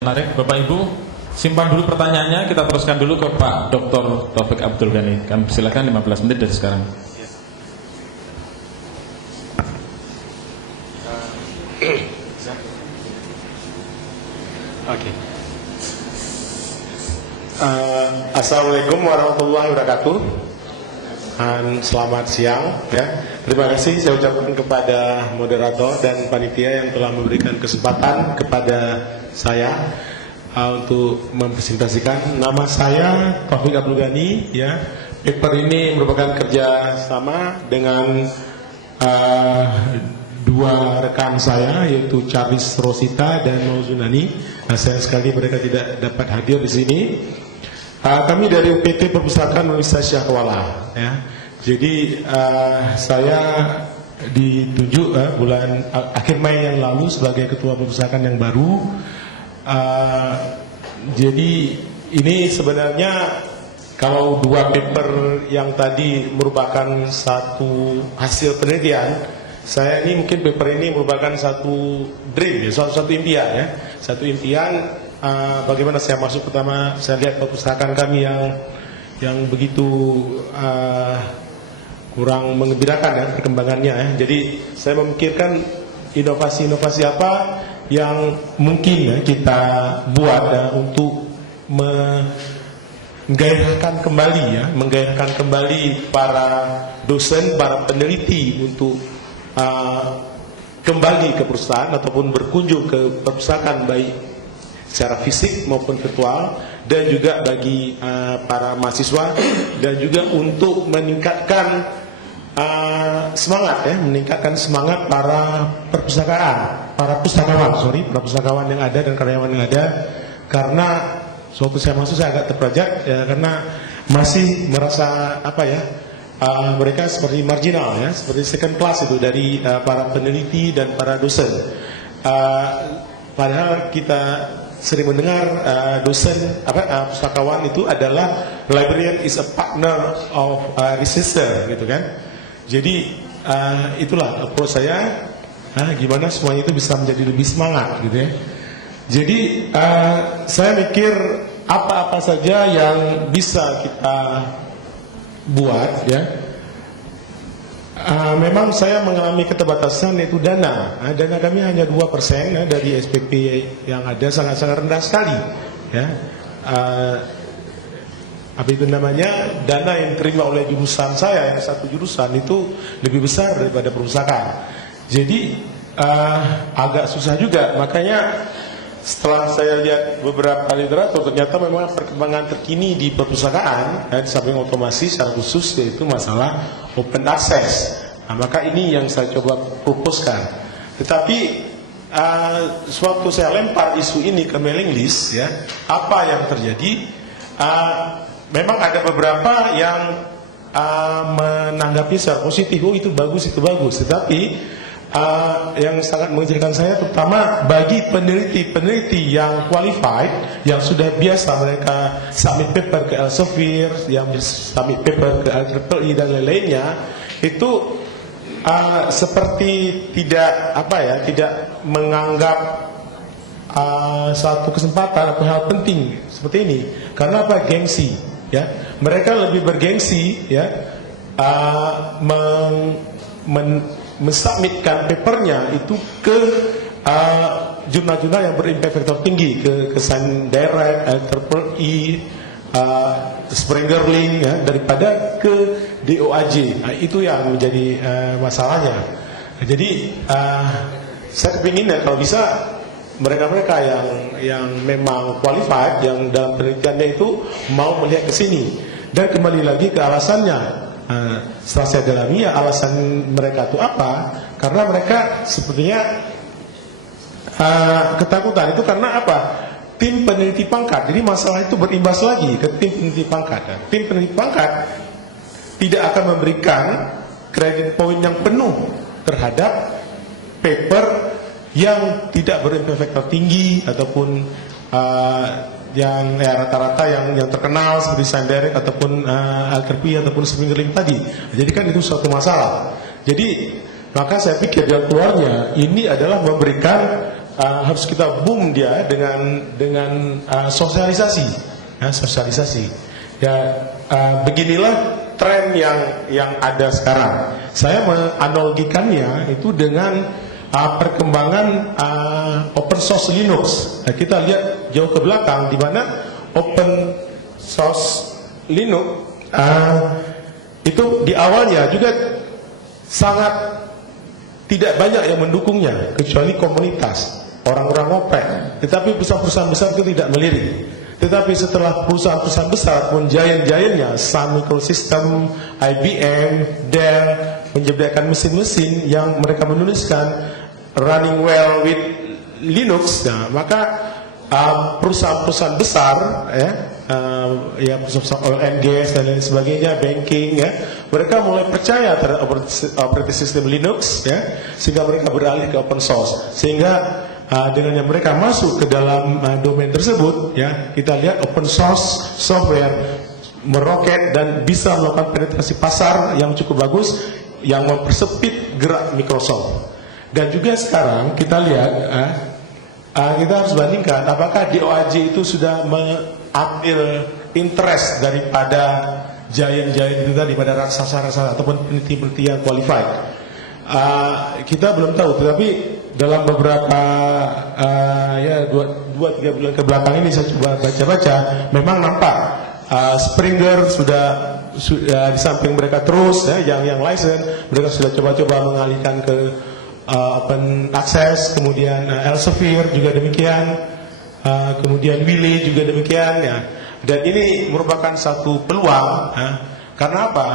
Menarik, Bapak Ibu, simpan dulu pertanyaannya, kita teruskan dulu ke Pak Dr. Taufik Abdul Ghani. Kami silakan 15 menit dari sekarang. Oke. Assalamualaikum warahmatullahi wabarakatuh. Selamat siang. Ya. Terima kasih saya ucapkan kepada moderator dan panitia yang telah memberikan kesempatan kepada saya untuk mempresentasikan. Nama saya Taufik Abdul Ghani. Ya. Paper ini merupakan kerja sama dengan dua rekan saya, yaitu Charles Rosita dan Mauzunani. Nah, sayang sekali mereka tidak dapat hadir di sini. Kami dari UPT Perpustakaan Universitas Syahkuala. Ya. Jadi saya ditunjuk bulan akhir Mei yang lalu sebagai ketua perpustakaan yang baru. Jadi ini sebenarnya kalau dua paper yang tadi merupakan satu hasil penelitian, saya ini mungkin paper ini merupakan satu dream, ya, suatu impian, ya, satu impian. Bagaimana saya masuk, pertama saya lihat perpustakaan kami yang begitu kurang menggembirakan ya perkembangannya, ya. Jadi saya memikirkan inovasi-inovasi apa yang mungkin ya kita buat ya, untuk menggairahkan kembali para dosen, para peneliti untuk kembali ke perpustakaan ataupun berkunjung ke perpustakaan baik secara fisik maupun virtual, dan juga bagi para mahasiswa, dan juga untuk meningkatkan meningkatkan semangat para pustakawan yang ada dan karyawan yang ada. Karena suatu saya masuk saya agak terperanjat ya, karena masih merasa mereka seperti marginal ya, seperti second class itu dari para peneliti dan para dosen. Padahal kita sering mendengar pustakawan itu adalah librarian is a partner of researcher, gitu kan. Jadi itulah approach saya, gimana semuanya itu bisa menjadi lebih semangat, gitu ya. Jadi saya mikir apa-apa saja yang bisa kita buat, ya. Memang saya mengalami keterbatasan, yaitu dana. Dana kami hanya 2% ya, dari SPP yang ada, sangat-sangat rendah sekali. Ya. Apa itu namanya? Dana yang diterima oleh jurusan saya, yang satu jurusan itu lebih besar daripada perpustakaan. Jadi agak susah juga. Makanya setelah saya lihat beberapa literatur, ternyata memang perkembangan terkini di perpustakaan di samping otomasi secara khusus, yaitu masalah open access. Nah, maka ini yang saya coba proposkan. Tetapi suatu saya lempar isu ini ke mailing list, ya, apa yang terjadi? Memang ada beberapa yang menanggapi secara positif, oh itu bagus. Tetapi yang sangat mengejutkan saya, terutama bagi peneliti yang qualified, yang sudah biasa mereka submit paper ke Elsevier, yang submit paper ke IEEE dan lain-lainnya, itu seperti tidak menganggap satu kesempatan atau hal penting seperti ini. Karena apa? Gengsi, ya. Mereka lebih bergengsi, ya, mensubmitkan papernya itu ke jurnal-jurnal yang berimpact faktor tinggi, ke Science Direct, IEEE, Springer Link, ya, daripada ke DOAJ. Nah, itu yang menjadi masalahnya. Jadi saya kepingin ya, kalau bisa mereka-mereka yang memang qualified, yang dalam penelitiannya itu mau melihat ke sini. Dan kembali lagi ke alasannya. Setelah saya dalami, ya, alasan mereka itu apa? Karena mereka sepertinya ketakutan itu karena apa? Tim peneliti pangkat. Jadi masalah itu berimbas lagi ke tim peneliti pangkat. Tim peneliti pangkat tidak akan memberikan kredit poin yang penuh terhadap paper yang tidak berimpact faktor tinggi ataupun yang rata-rata yang terkenal seperti Science Direct ataupun IEEE ataupun Springer Link tadi. Jadi kan itu suatu masalah. Jadi maka saya pikir jalan keluarnya ini adalah memberikan harus kita boom dia dengan sosialisasi, sosialisasi. Ya, beginilah tren yang ada sekarang. Saya menganalogikannya itu dengan perkembangan open source Linux. Nah, kita lihat jauh ke belakang di mana open source Linux itu di awalnya juga sangat tidak banyak yang mendukungnya kecuali komunitas orang-orang OPEC. Tetapi perusahaan-perusahaan besar itu tidak melirik. Tetapi setelah perusahaan-perusahaan besar pun giant-giantnya, Sun Microsystem, IBM, Dell menyediakan mesin-mesin yang mereka menuliskan running well with Linux. Nah, maka perusahaan-perusahaan besar, perusahaan oil and gas dan lain sebagainya, banking, mereka mulai percaya terhadap operating system Linux, sehingga mereka beralih ke open source. Sehingga dengan yang mereka masuk ke dalam domain tersebut, kita lihat open source software meroket dan bisa melakukan penetrasi pasar yang cukup bagus, yang mempersempit gerak Microsoft. Dan juga sekarang kita lihat, kita harus bandingkan apakah DOAJ itu sudah mengambil interest daripada giant-giant itu tadi, pada raksasa-raksasa ataupun peneliti-peneliti yang qualified. Kita belum tahu, tetapi dalam beberapa 2-3 bulan ke belakang ini saya coba baca-baca, memang nampak Springer sudah di samping mereka terus, yang license mereka sudah coba-coba mengalihkan ke open access, kemudian Elsevier juga demikian, kemudian Willy juga demikian, dan ini merupakan satu peluang, karena apa?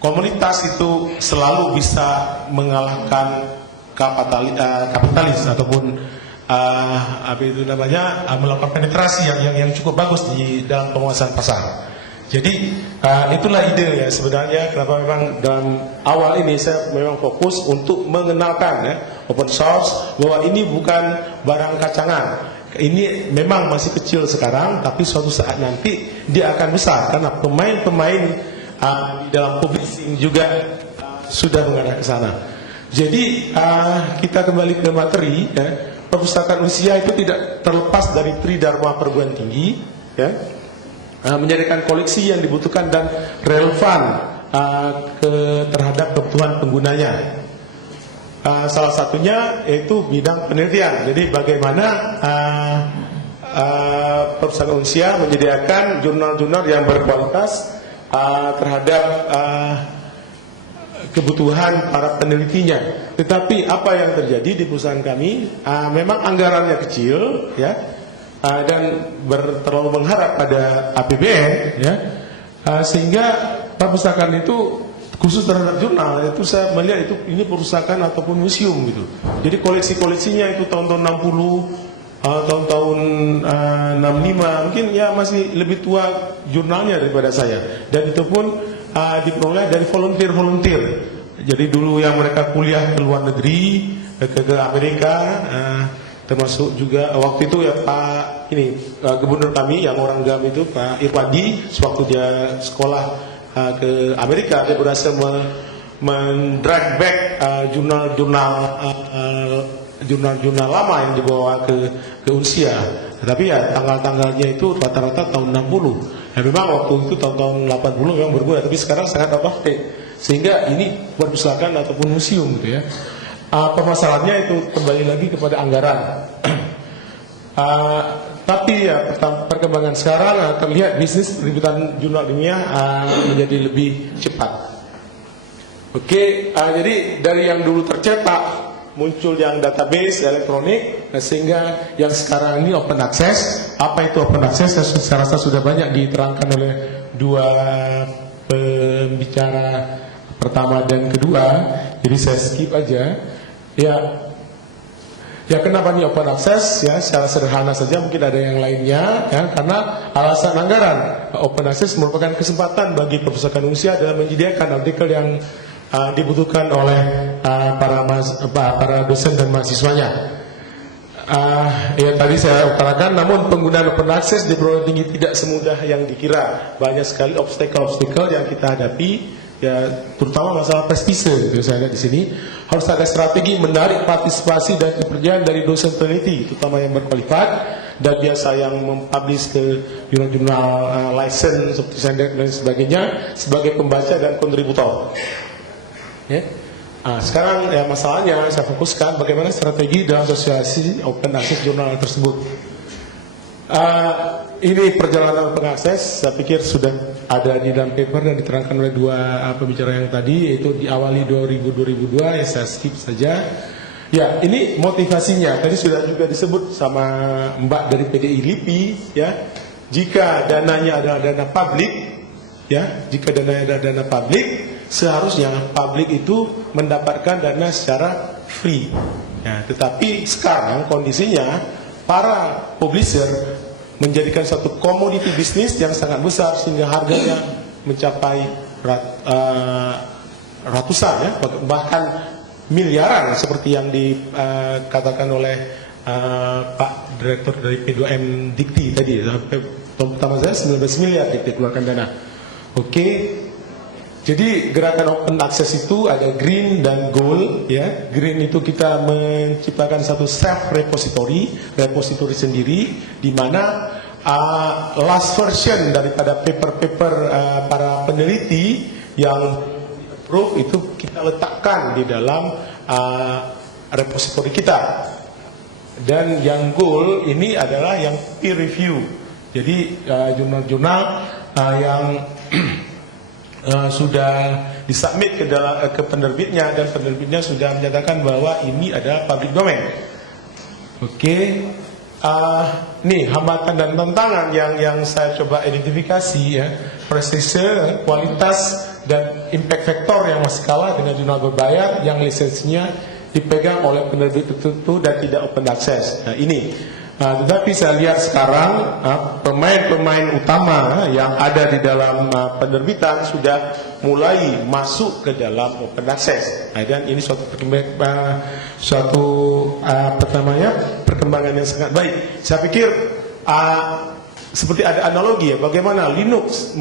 Komunitas itu selalu bisa mengalahkan kapitalis ataupun melakukan penetrasi yang cukup bagus di dalam penguasaan pasar. Jadi itulah ide sebenarnya kenapa memang dalam awal ini saya memang fokus untuk mengenalkan open source, bahwa ini bukan barang kacangan. Ini memang masih kecil sekarang, tapi suatu saat nanti dia akan besar karena pemain-pemain dalam publishing juga sudah mengarah ke sana. Jadi kita kembali ke materi, perpustakaan usia itu tidak terlepas dari Tridharma perguruan tinggi, menyediakan koleksi yang dibutuhkan dan relevan terhadap kebutuhan penggunanya. Salah satunya yaitu bidang penelitian. Jadi bagaimana perpustakaan usia menyediakan jurnal-jurnal yang berkualitas terhadap kebutuhan para penelitinya. Tetapi apa yang terjadi di perusahaan kami, memang anggarannya kecil, dan terlalu mengharap pada APBN, sehingga perpustakaan itu khusus terhadap jurnal itu saya melihat itu ini perpustakaan ataupun museum gitu. Jadi koleksi-koleksinya itu tahun-tahun 60, tahun-tahun 65, mungkin masih lebih tua jurnalnya daripada saya. Dan itu pun diperoleh dari volunteer. Jadi dulu yang mereka kuliah ke luar negeri, ke Amerika, termasuk juga waktu itu Pak gubernur kami yang orang GAM itu Pak Irwadi, sewaktu dia sekolah ke Amerika, dia berhasil mendrag back jurnal-jurnal lama yang dibawa ke Unsia. Tetapi tanggal-tanggalnya itu rata-rata tahun 60. Memang waktu itu tahun-tahun 80 memang berbeda, tapi sekarang sangat up-to-date. Sehingga ini perpustakaan ataupun museum gitu ya. Permasalahannya itu kembali lagi kepada anggaran. Tapi perkembangan sekarang terlihat bisnis penerbitan jurnal ilmiah menjadi lebih cepat. Jadi dari yang dulu tercetak muncul yang database elektronik, sehingga yang sekarang ini open access. Apa itu open access? Saya rasa sudah banyak diterangkan oleh dua pembicara pertama dan kedua. Jadi saya skip aja. Ya kenapa ini open access? Secara sederhana saja, mungkin ada yang lainnya, karena alasan anggaran. Open access merupakan kesempatan bagi perpustakaan usia dalam menyediakan artikel yang dibutuhkan oleh para dosen dan mahasiswanya. Tadi saya utarakan, namun penggunaan open access di perguruan tinggi tidak semudah yang dikira. Banyak sekali obstacle yang kita hadapi, ya terutama masalah prestise gitu saya lihat di sini harus ada strategi menarik partisipasi dan kepercayaan dari dosen peneliti terutama yang berkualifikat dan biasa yang mempublish ke jurnal-jurnal license seperti Sendek dan sebagainya sebagai pembaca dan kontributor. Ya. Sekarang ya masalahnya saya fokuskan bagaimana strategi dalam sosialisasi open access jurnal tersebut. Ini perjalanan open access saya pikir sudah ada di dalam paper dan diterangkan oleh dua pembicara yang tadi, yaitu diawali 2002 ya saya skip saja. Ya, ini motivasinya tadi sudah juga disebut sama Mbak dari PDI LIPI ya. Jika dananya adalah dana publik ya, jika dananya adalah dana publik, seharusnya publik itu mendapatkan dana secara free. Ya, tetapi sekarang kondisinya para publisher menjadikan satu komoditi bisnis yang sangat besar sehingga harganya mencapai ratusan ya, bahkan miliaran seperti yang dikatakan oleh Pak Direktur dari P2M Dikti tadi. Pertama saya 19 miliar Dikti keluarkan dana. Oke. Jadi gerakan open access itu ada green dan gold ya. Green itu kita menciptakan satu self repository sendiri di mana last version daripada paper-paper para peneliti yang approve itu kita letakkan di dalam repository kita. Dan yang gold ini adalah yang peer review. Jadi jurnal-jurnal yang sudah disubmit ke penerbitnya dan penerbitnya sudah menyatakan bahwa ini adalah public domain. Oke, nih hambatan dan tantangan yang saya coba identifikasi ya, prestise, kualitas dan impact factor yang masih kalah dengan jurnal berbayar yang lisensinya dipegang oleh penerbit tertentu dan tidak open access. Nah ini. Tetapi saya lihat sekarang pemain-pemain utama yang ada di dalam penerbitan sudah mulai masuk ke dalam open access. Dan ini suatu perkembangan yang sangat baik. Saya pikir seperti ada analogi ya, bagaimana Linux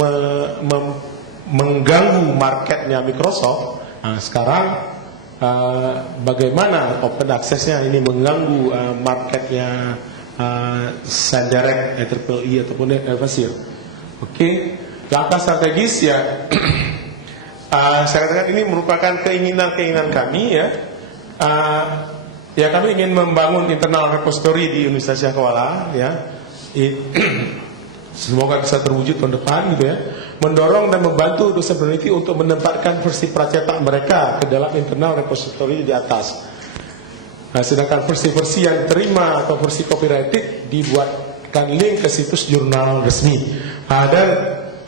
mengganggu marketnya Microsoft. Sekarang bagaimana open access-nya ini mengganggu marketnya Sandirect, IEEE ataupun Elsevier. Oke, langkah strategis ya. Saya katakan ini merupakan keinginan kami ya. Ya kami ingin membangun internal repository di Universitas Syahkuala ya. Semoga bisa terwujud tahun depan gitu ya. Mendorong dan membantu dosen peneliti untuk menempatkan versi pracetak mereka ke dalam internal repository di atas. Nah, sedangkan versi-versi yang terima atau versi copyrighted dibuatkan link ke situs jurnal resmi. Dan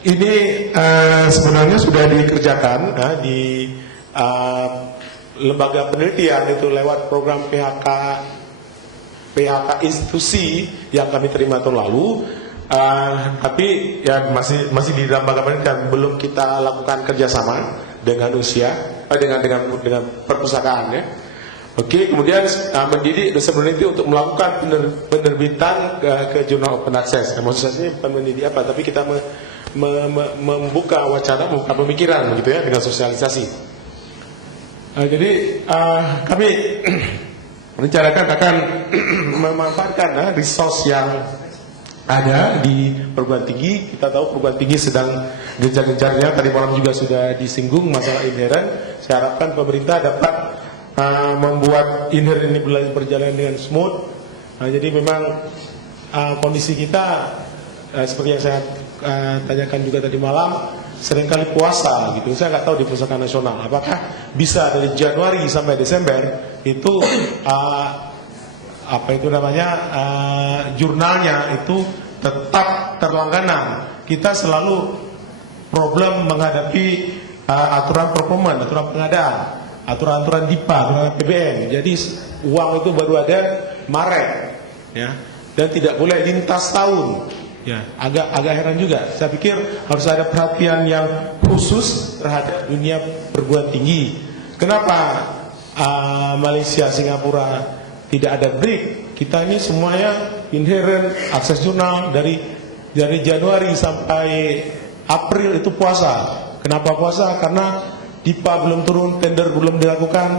ini sebenarnya sudah dikerjakan di lembaga penelitian itu lewat program PHK institusi yang kami terima tahun lalu. Tapi ya masih di lembaga penelitian, belum kita lakukan kerjasama dengan dengan perpustakaan ya. Oke, kemudian mendidik dosen peneliti untuk melakukan penerbitan ke jurnal open access. Maksud saya bukan mendidik apa, tapi kita membuka wacana, membuka pemikiran gitu ya dengan sosialisasi. Jadi kami rencanakan akan memanfaatkan resource yang ada di perguruan tinggi. Kita tahu perguruan tinggi sedang gencar-gencarnya. Tadi malam juga sudah disinggung masalah inherent. Saya harapkan pemerintah dapat membuat inherent ini berjalan dengan smooth. Jadi memang kondisi kita seperti yang saya tanyakan juga tadi malam, seringkali puasa gitu. Saya nggak tahu di Perpustakaan Nasional apakah bisa dari Januari sampai Desember itu jurnalnya itu tetap terlangganan. Kita selalu problem menghadapi aturan performa, aturan pengadaan, aturan-aturan DIPA, aturan APBN. Jadi uang itu baru ada Maret, ya, dan tidak boleh lintas tahun. Ya, agak heran juga. Saya pikir harus ada perhatian yang khusus terhadap dunia perguruan tinggi. Kenapa Malaysia, Singapura tidak ada break? Kita ini semuanya inherent akses jurnal dari Januari sampai April itu puasa. Kenapa puasa? Karena DIPA belum turun, tender belum dilakukan,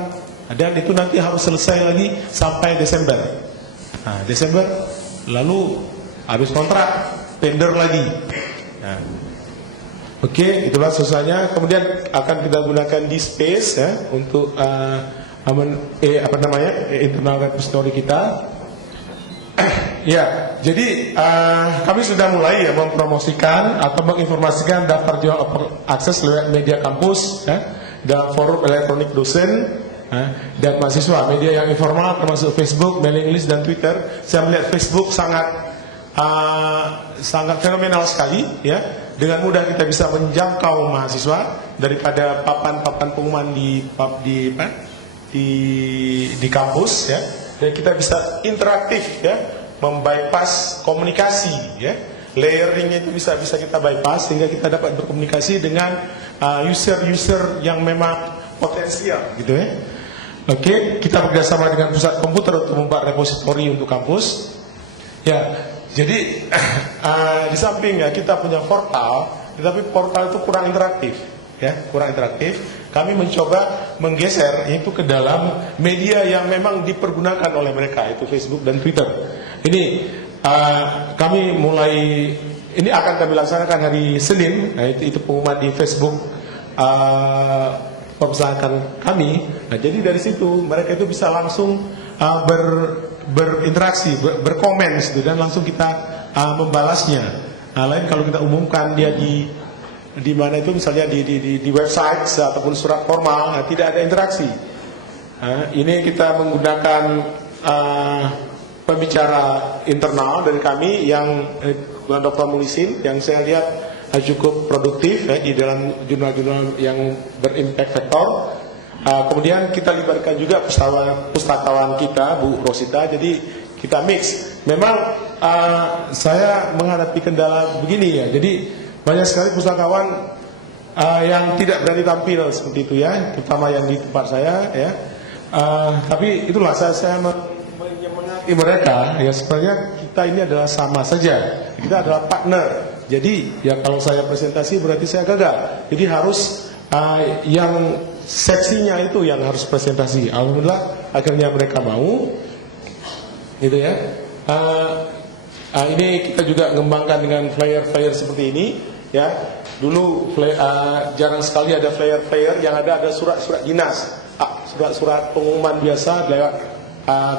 dan itu nanti harus selesai lagi sampai Desember. Nah, Desember lalu habis kontrak, tender lagi. Nah, Oke, itulah susahnya. Kemudian akan kita gunakan di space ya untuk internal repository kita. Ya, jadi kami sudah mulai ya mempromosikan atau menginformasikan daftar jual akses lewat media kampus ya, dan forum elektronik dosen dan mahasiswa. Media yang informal termasuk Facebook, mailing list dan Twitter. Saya melihat Facebook sangat fenomenal sekali ya. Dengan mudah kita bisa menjangkau mahasiswa daripada papan-papan pengumuman di kampus ya. Dan kita bisa interaktif ya, membypass komunikasi ya. Layeringnya itu bisa kita bypass sehingga kita dapat berkomunikasi dengan user-user yang memang potensial gitu ya. Oke, kita bekerjasama dengan pusat komputer untuk membuat repositori untuk kampus. Ya, jadi di samping ya kita punya portal, tetapi portal itu kurang interaktif, ya, kurang interaktif. Kami mencoba menggeser itu ke dalam media yang memang dipergunakan oleh mereka, itu Facebook dan Twitter. Ini kami mulai, ini akan kami laksanakan hari Senin, nah, itu pengumuman di Facebook perpustakaan kami. Nah, jadi dari situ mereka itu bisa langsung berinteraksi, berkomen gitu, dan langsung kita membalasnya. Nah, lain kalau kita umumkan dia di mana itu misalnya di website ataupun surat formal, nah, tidak ada interaksi. Nah, ini kita menggunakan pembicara internal dari kami yang Dr. Mulisin, yang saya lihat cukup produktif ya, di dalam jurnal-jurnal yang berimpact factor. Kemudian kita libatkan juga pustakawan kita, Bu Rosita. Jadi kita mix. Memang saya menghadapi kendala begini ya. Jadi banyak sekali pustakawan yang tidak berani tampil seperti itu ya, terutama yang di tempat saya ya. Tapi itulah saya menyemangati mereka ya, sebenarnya kita ini adalah sama saja. Kita adalah partner. Jadi ya kalau saya presentasi berarti saya gagal. Jadi harus yang seksinya itu yang harus presentasi. Alhamdulillah akhirnya mereka mau, gitu ya. Ini kita juga mengembangkan dengan flyer-flyer seperti ini, ya. Dulu jarang sekali ada flyer-flyer, yang ada surat-surat dinas, surat-surat pengumuman biasa lewat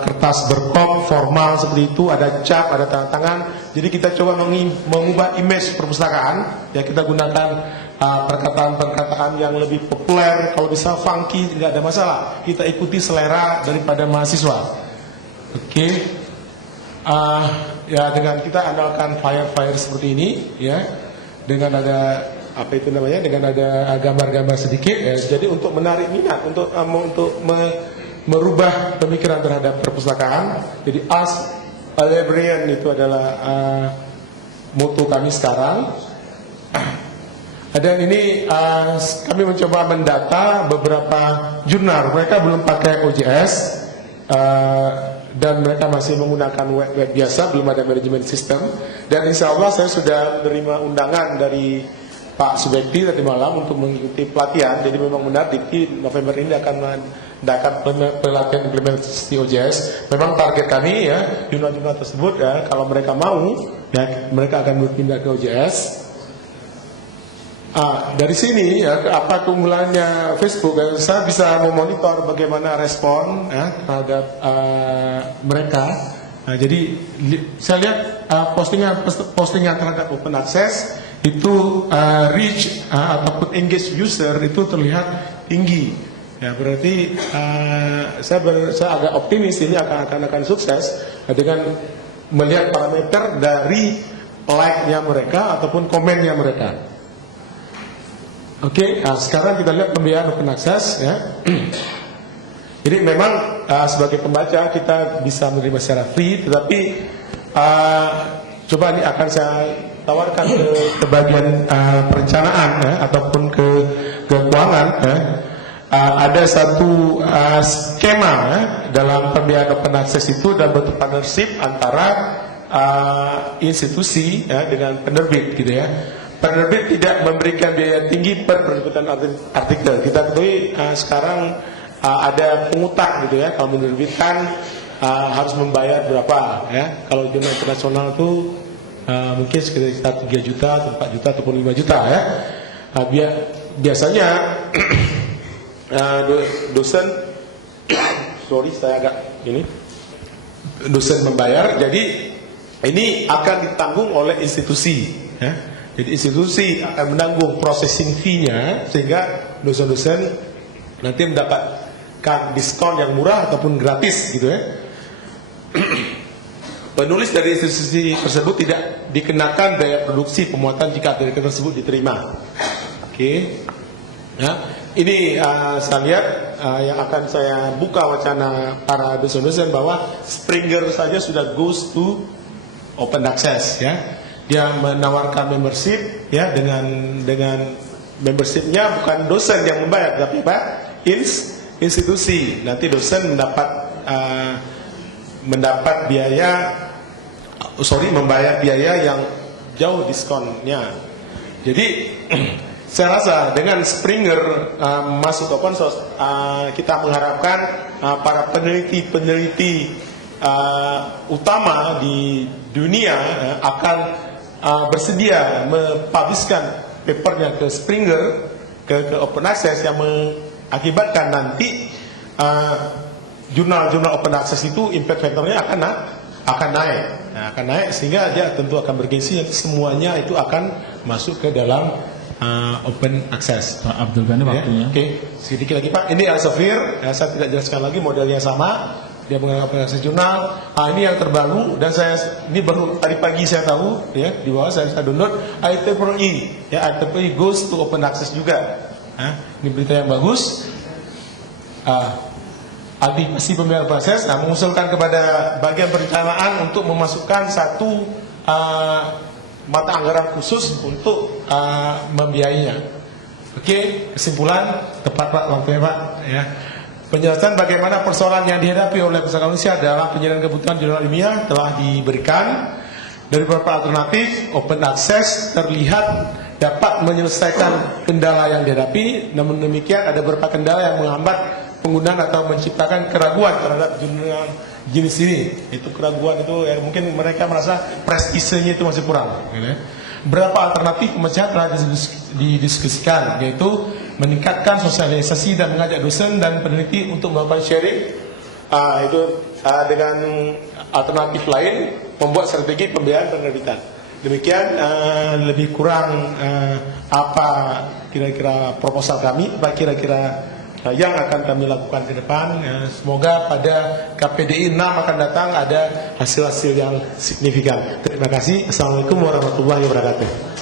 kertas berkop formal seperti itu, ada cap, ada tanda tangan. Jadi kita coba mengubah image perpustakaan, ya, kita gunakan perkataan-perkataan yang lebih populer. Kalau bisa funky tidak ada masalah, kita ikuti selera daripada mahasiswa. Oke. Ya, dengan kita andalkan flyer-flyer seperti ini ya, dengan ada dengan ada gambar-gambar sedikit ya, jadi untuk menarik minat, untuk merubah pemikiran terhadap perpustakaan. Jadi Ask a Librarian itu adalah moto kami sekarang. Dan ini kami mencoba mendata beberapa jurnal. Mereka belum pakai OJS dan mereka masih menggunakan web biasa, belum ada manajemen sistem. Dan insya Allah saya sudah menerima undangan dari Pak Subekti tadi malam untuk mengikuti pelatihan. Jadi memang benar di November ini akan mengadakan pelatihan implementasi OJS. Memang target kami ya, jurnal-jurnal tersebut ya, kalau mereka mau ya, mereka akan berpindah ke OJS. Dari sini ya, apa keunggulannya Facebook ya, saya bisa memonitor bagaimana respon ya, terhadap mereka. Jadi saya lihat postingan terhadap open access itu reach ataupun engage user itu terlihat tinggi. Ya, berarti saya agak optimis ini akan sukses dengan melihat parameter dari like-nya mereka ataupun komennya mereka. Oke, sekarang kita lihat pembiayaan open access ya. Jadi memang sebagai pembaca kita bisa menerima secara free, tetapi coba ini akan saya tawarkan ke bagian perencanaan ya, ataupun ke keuangan ya. Ada satu skema ya, dalam pembiayaan open access itu dalam bentuk partnership antara institusi ya, dengan penerbit gitu ya. penerbit tidak memberikan biaya tinggi per penerbitan artikel. Kita ketahui sekarang ada pengutang gitu ya, kalau menerbitkan harus membayar berapa ya. Kalau jurnal internasional itu mungkin sekitar 3 juta, 4 juta ataupun 5 juta ya. Biasanya dosen dosen membayar, jadi ini akan ditanggung oleh institusi ya. Jadi institusi akan menanggung processing fee-nya, sehingga dosen-dosen nanti mendapatkan diskon yang murah ataupun gratis gitu ya. Penulis dari institusi tersebut tidak dikenakan biaya produksi pemuatan jika artikel tersebut diterima. Oke. Ya, ini saya lihat yang akan saya buka wacana para dosen-dosen bahwa Springer saja sudah goes to open access ya. Dia menawarkan membership ya, dengan membershipnya bukan dosen yang membayar tapi apa? Institusi. Nanti dosen membayar biaya yang jauh diskonnya. Jadi saya rasa dengan Springer masuk ke open source, kita mengharapkan para peneliti utama di dunia akan bersedia mempublishkan papernya ke Springer, ke open access, yang mengakibatkan nanti jurnal-jurnal open access itu impact factornya akan naik, sehingga dia tentu akan bergengsi, semuanya itu akan masuk ke dalam open access. Pak Abdul Ghani waktunya. Oke, sedikit lagi Pak. Ini Elsevier, saya tidak jelaskan lagi, modelnya sama. Dia menggunakan open access jurnal. Ini yang terbaru, dan ini baru tadi pagi saya tahu ya, di bawah saya download IEEE. Ya, IEEE goes to open access juga. Ini berita yang bagus. Aktivasi pembiayaan proses, mengusulkan kepada bagian perencanaan untuk memasukkan satu mata anggaran khusus untuk membiayainya. Oke, kesimpulan tepat Pak, waktunya Pak ya. Penjelasan bagaimana persoalan yang dihadapi oleh Pusaka Indonesia adalah penyediaan kebutuhan jurnal ilmiah telah diberikan. Dari beberapa alternatif, open access terlihat dapat menyelesaikan kendala yang dihadapi. Namun demikian ada beberapa kendala yang menghambat penggunaan atau menciptakan keraguan terhadap jurnal jenis ini. Itu keraguan itu ya, mungkin mereka merasa prestisenya itu masih kurang. Berapa alternatif pemecahan telah didiskusikan, yaitu meningkatkan sosialisasi dan mengajak dosen dan peneliti untuk melakukan sharing. Itu dengan alternatif lain membuat strategi pembiayaan penerbitan. Demikian lebih kurang apa kira-kira proposal kami, apa kira-kira yang akan kami lakukan ke depan. Semoga pada KPDI 6 akan datang ada hasil-hasil yang signifikan. Terima kasih. Assalamualaikum warahmatullahi wabarakatuh.